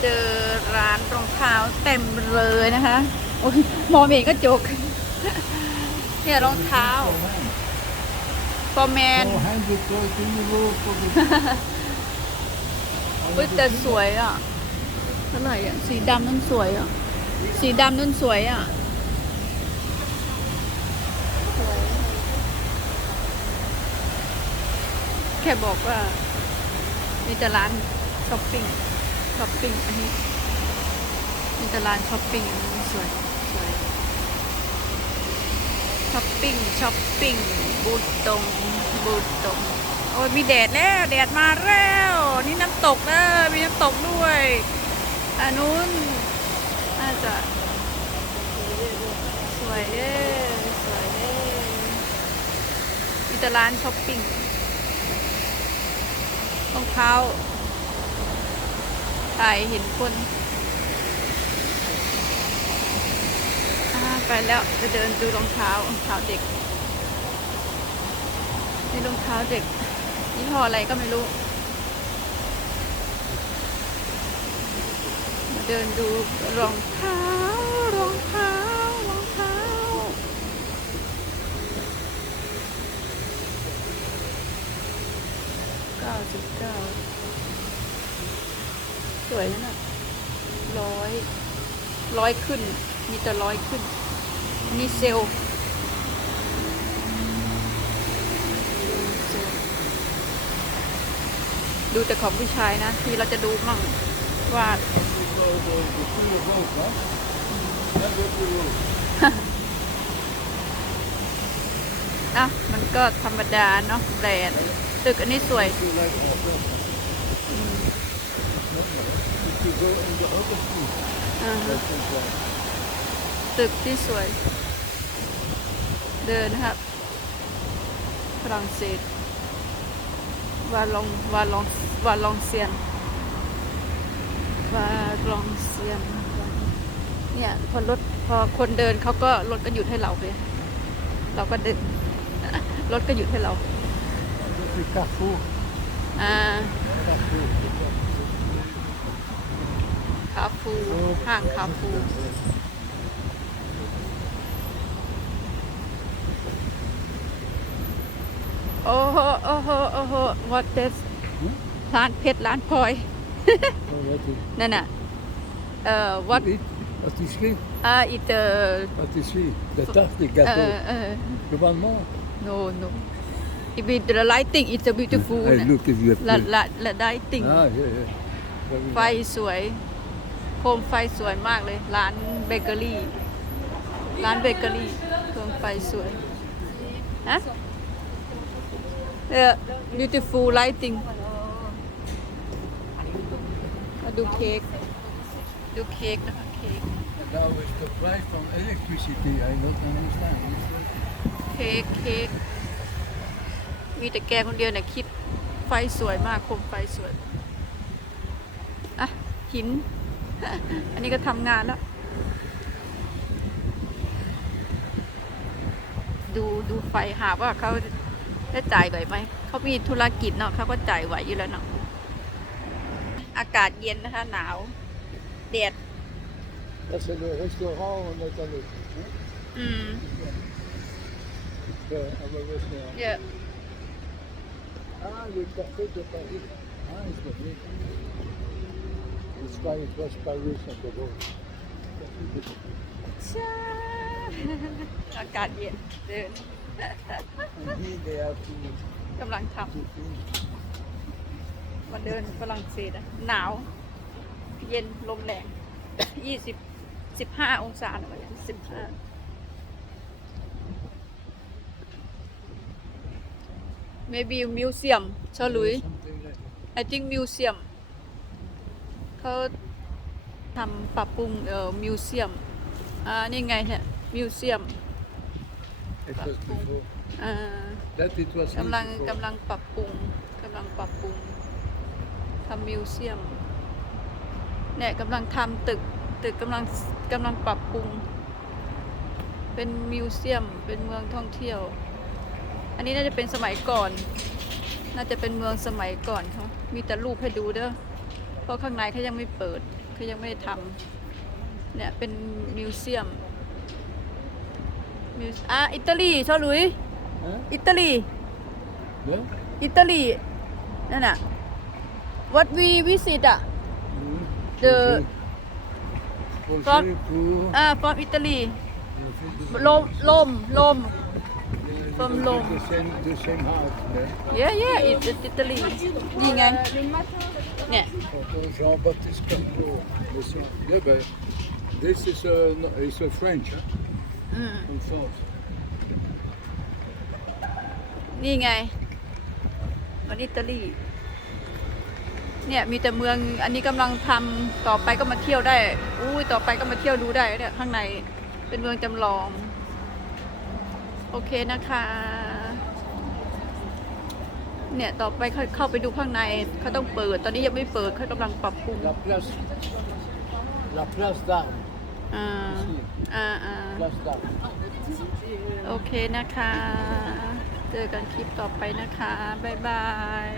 เจอร้านรองเท้าเต็มเลยนะคะโอ้ยมองเองก็จก เนี่ยรองเท้าฟอร์แมนอุ้ยแต่สวยอะเท่าไหร่อะสีดำนั่นสวยอะ สีดำนั่นสวยอะแค่บอกว่า มีแต่ร้านช้อปปิ้ง ช้อปปิ้งอันนี้มีแต่ร้านช้อปปิ้งอันนี้สวยสวยช้อปปิ้งช้อปปิ้งบูตงบูตงโอ้ยมีแดดแล้วแดดมาแล้ว นี่น้ำตกเด้อมีน้ำตกด้วยอันนู้นน่าจะสวยเด้อสวยเด้อมีแต่ร้านช้อปปิ้งรองเท้า ถ่ายเห็นคนไปแล้วจะเดินดูรองเท้ารองเท้าเด็กนี่รองเท้าเด็กยี่ห้ออะไรก็ไม่รู้ มาเดินดูรองเท้ารองเท้ารองเท้า เก้าสิบเก้า สวยนะร้อยร้อยขึ้น มีแต่ร้อยขึ้น นี่เซลดูแต่ของผู้ชายนะ ที่เราจะดูมั่งว่าอะมันก็ธรรมดาเนาะแบรนด์ตึกอันนี้สวย ตึกที่สวย เดินนะครับฝรั่งเศสวาลองวาลองวาลองเซียนวาลองเซียนเนี่ยพอรถพอคนเดินเขาก็รถก็หยุดให้เราเลยเราก็เดินรถก็หยุดให้เรา That's the Carrefour. อ่า Carrefour. คาฟูห้างคาฟูโอ้โหโอ้โหโอ้โห what this ร้านเพชรร้านพลอย Oh, wat is นั่นน่ะเอ่อ what Niet? Patisserie. อ่า it uh, Patisserie. De tarte, de เอ่อ gâteau. เอ่อ Gewoon maar. no no it be the lighting it's a beautiful Hey, นะ look if you have ละ play. ละละ lighting Ah, yeah, yeah. Very ไฟสวย โคมไฟสวยมากเลย ร้านเบเกอรี่ ร้านเบเกอรี่โคมไฟสวยฮะเออ beautiful lighting มาดูเค้กดูเค้กนะคะเค้ก Now is the price from electricity. I don't understand. เค้กเค้กมีแต่แกคนเดียวเนี่ยคิดไฟสวยมากโคมไฟสวย อะ หิน อันนี้ก็ทำงานแล้ว ดูดูไฟหาว่าเขาได้จ่ายไหวไหม เขามีธุรกิจเนาะเขาก็จ่ายไหวอยู่แล้วเนาะ อากาศเย็นนะคะ หนาวแดด Dat is een restaurant en dat dan ook. อืม Ja, aber was nou? เยอะ Ah, le café de Paris. Ah, is dat niet? It's why it was Paris on the road. ใช่ อากาศเย็นเดิน And here they have to, กำลังท to finish. ำมาเดินฝรั่งเศสอะหนาว เย็นลมแรง ยี่สิบสิบห้าองศาหน่อยสิบห้า maybe museum เชอลุย Something like that. I think museum เขาทำปรับปรุงเอ่อ museum อ่านี่ไงเนี่ย museum It was before. อ่า That it was กำลัง before. กำลังปรับปรุงกำลังปรับปรุงทำมิวเซียมเนี่ยกำลังทำตึกตึกกำลังกำลังปรับปรุง เป็นมิวเซียมเป็นเมืองท่องเที่ยว อันนี้น่าจะเป็นสมัยก่อน น่าจะเป็นเมืองสมัยก่อนเขามีแต่รูปให้ดูเด้อเพ ราะข้างในเขายังไม่เปิด Ah, เขายังไม่ได้ทำเนี่ยเป็นมิวเซียมมิวอะอิตาลีชอหลุย Hein อิตาลี Yeah? อิตาลีนั่นน่ะ what we visit อะ Mm. The- Projet From- pour- อ่า from อิตาลี Yeah, ลมลมลม From the- Rome. The same, the same house, yeah. yeah yeah it's อิตาลีนี่ไง เนี่ย Pardon, Jean-Baptiste Campo. Monsieur. Yeah, but this is a, no, it's a French, huh? อืม From France. นี่ไงมันอิตาลี เนี่ยมีแต่เมืองอันนี้กำลังทำต่อไปก็มาเที่ยวได้ อุ้ยต่อไปก็มาเที่ยวดูได้เนี่ยข้างในเป็นเมืองจำลอง โอเคนะคะ เนี่ยต่อไปเขาเข้าไปดูข้างในเขาต้องเปิด ตอนนี้ยังไม่เปิดเขากำลังปรับปรุง La place, la place d'armes. อ่าอ่าอ่า Place d'armes. โอเคนะคะ เจอกันคลิปต่อไปนะคะ บ๊ายบาย